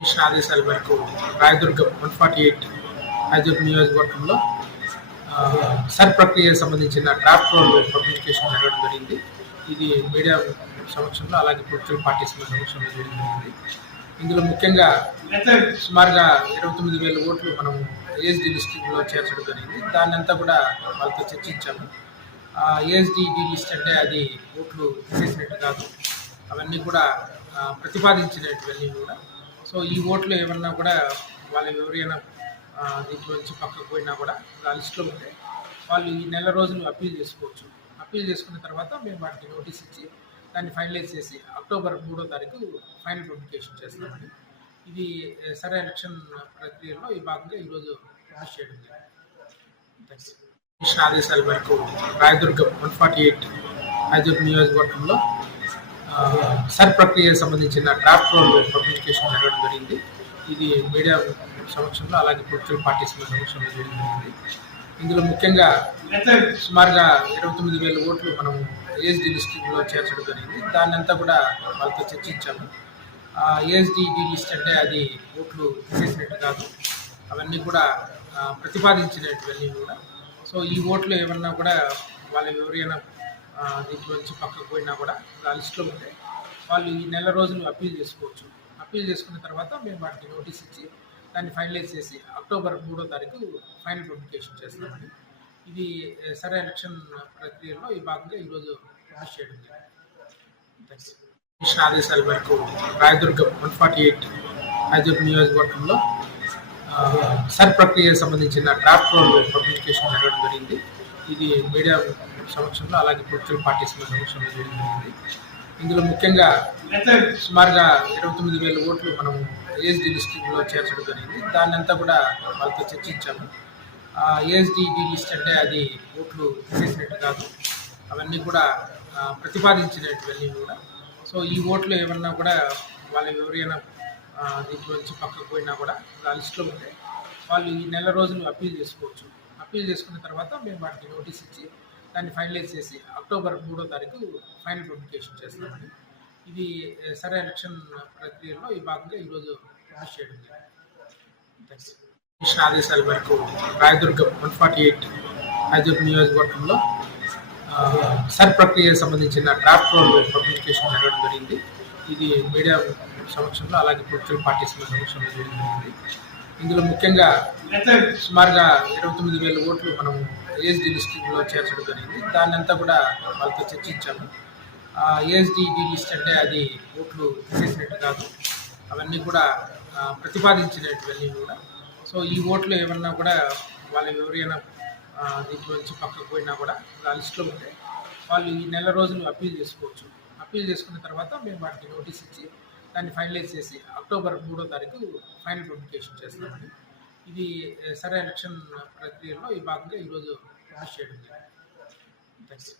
Commission ఆదేశాల మేరకు రాయదుర్గం 148 రాయదుర్గం నియోజకవర్గంలో సర్ ప్రక్రియకు సంబంధించిన డ్రాఫ్ట్ రోల్ పబ్లికేషన్ జరగడం జరిగింది. ఇది మీడియా సమక్షంలో అలాగే పొలిటికల్ పార్టీస్ సమక్షంలో చేయడం జరిగింది. ఇందులో ముఖ్యంగా సుమారుగా 29,000 ఓట్లు మనం ఏఎస్డి లిస్టింగ్లో చేర్చడం జరిగింది. దాన్ని అంతా కూడా వాళ్ళతో చర్చించాము. ఏఎస్డి లిస్ట్ అంటే అది ఓట్లు తీసేసినట్టు కాదు, అవన్నీ కూడా ప్రతిపాదించినటువన్నీ కూడా. సో ఈ ఓట్లు ఏమన్నా కూడా వాళ్ళు ఎవరైనా దీంట్లోంచి పక్కకు పోయినా కూడా ఆ లిస్టులో ఉంటే వాళ్ళు ఈ నెల రోజులు అప్పీల్ చేసుకోవచ్చు. అప్పీల్ చేసుకున్న తర్వాత మేము వాటికి నోటీస్ ఇచ్చి దాన్ని ఫైనలైజ్ చేసి అక్టోబర్ 3వ తారీఖు ఫైనల్ పబ్లికేషన్ చేస్తామని. ఇది సరే ఎలక్షన్ ప్రక్రియలో ఈ భాగంగా ఈరోజు పాస్ చేయడం జరిగింది. కమిషన్ ఆదేశాల మేరకు రాయదుర్గం 148 రాయదుర్గం నియోజకవర్గంలో సర్ ప్రక్రియకు సంబంధించిన డ్రాఫ్ట్ రోల్ పబ్లికేషన్ జరగడం జరిగింది. ఇది మీడియా సమక్షంలో అలాగే పొలిటికల్ పార్టీస్ సమక్షంలో చేయడం జరిగింది. ఇందులో ముఖ్యంగా సుమారుగా 29,000 ఓట్లు మనం ఏఎస్డి లిస్టింగ్లో చేర్చడం జరిగింది. దాన్ని అంతా కూడా వాళ్ళతో చర్చించాము. ఏఎస్డి లిస్ట్ అంటే అది ఓట్లు తీసేసినట్టు కాదు, అవన్నీ కూడా ప్రతిపాదించినటువన్నీ కూడా. సో ఈ ఓట్లు ఏమన్నా కూడా వాళ్ళు ఎవరైనా దీంట్లోంచి పక్కకు పోయినా కూడా ఆ లిస్టులో ఉంటే వాళ్ళు ఈ నెల రోజులు అప్పీల్ చేసుకోవచ్చు. అప్పీల్ చేసుకున్న తర్వాత మేము వాటికి నోటీస్ ఇచ్చి దాన్ని ఫైనలైజ్ చేసి అక్టోబర్ 3వ తారీఖు ఫైనల్ పబ్లికేషన్ చేస్తామని. ఇది సరే ఎలక్షన్ ప్రక్రియలో ఈ భాగంగా ఈరోజు పాస్ చేయడం జరిగింది. కమిషన్ ఆదేశాల మేరకు రాయదుర్గం 148 రాయదుర్గం నియోజకవర్గంలో సర్ ప్రక్రియకు సంబంధించిన డ్రాఫ్ట్ రోల్ పబ్లికేషన్ జరగడం జరిగింది. ఇది మీడియా సమక్షంలో అలాగే పొలిటికల్ పార్టీస్ సమక్షంలో చేయడం జరిగింది. ఇందులో ముఖ్యంగా సుమారుగా 29,000 ఓట్లు మనం ఏఎస్డి లిస్టింగ్లో చేర్చడం జరిగింది. దాన్ని అంతా కూడా వాళ్ళతో చర్చించాము. ఏఎస్డి లిస్ట్ అంటే అది ఓట్లు తీసేసినట్టు కాదు, అవన్నీ కూడా ప్రతిపాదించినటువన్నీ కూడా. సో ఈ ఓట్లు ఏమన్నా కూడా వాళ్ళు ఎవరైనా దీంట్లోంచి పక్కకు పోయినా కూడా ఆ లిస్టులో ఉంటే వాళ్ళు ఈ నెల రోజులు అప్పీల్ చేసుకోవచ్చు. అప్పీల్ చేసుకున్న తర్వాత మేము వాటికి నోటీస్ ఇచ్చి దాన్ని ఫైనలైజ్ చేసి అక్టోబర్ 3వ తారీఖు ఫైనల్ పబ్లికేషన్ చేస్తామని. ఇది సరే ఎలక్షన్ ప్రక్రియలో ఈ భాగంగా ఈరోజు పాస్ చేయడం జరిగింది. కమిషన్ ఆదేశాల మేరకు రాయదుర్గం 148 రాయదుర్గం నియోజకవర్గంలో సర్ ప్రక్రియకు సంబంధించిన డ్రాఫ్ట్ రోల్ పబ్లికేషన్ జరగడం జరిగింది. ఇది మీడియా సమక్షంలో అలాగే పొలిటికల్ పార్టీస్ సమక్షంలో చేయడం జరిగింది. ఇందులో ముఖ్యంగా సుమారుగా 29,000 ఓట్లు మనం ఏఎస్డి లిస్టింగ్లో చేర్చడం జరిగింది. దాన్ని అంతా కూడా వాళ్ళతో చర్చించాము. ఏఎస్డి లిస్ట్ అంటే అది ఓట్లు తీసేసినట్టు కాదు, అవన్నీ కూడా ప్రతిపాదించినటువన్నీ కూడా. సో ఈ ఓట్లు ఏమన్నా కూడా వాళ్ళు ఎవరైనా దీంట్లోంచి పక్కకు పోయినా కూడా ఆ లిస్టులో ఉంటే వాళ్ళు ఈ నెల రోజులు అప్పీల్ చేసుకోవచ్చు. అప్పీల్ చేసుకున్న తర్వాత మేము వాటికి నోటీస్ ఇచ్చి దాన్ని ఫైనలైజ్ చేసి అక్టోబర్ 3వ తారీఖు ఫైనల్ పబ్లికేషన్ చేస్తామని. ఇది సరే ఎలక్షన్ ప్రక్రియలో ఈ భాగంగా ఈరోజు పాస్ చేయడం జరిగింది.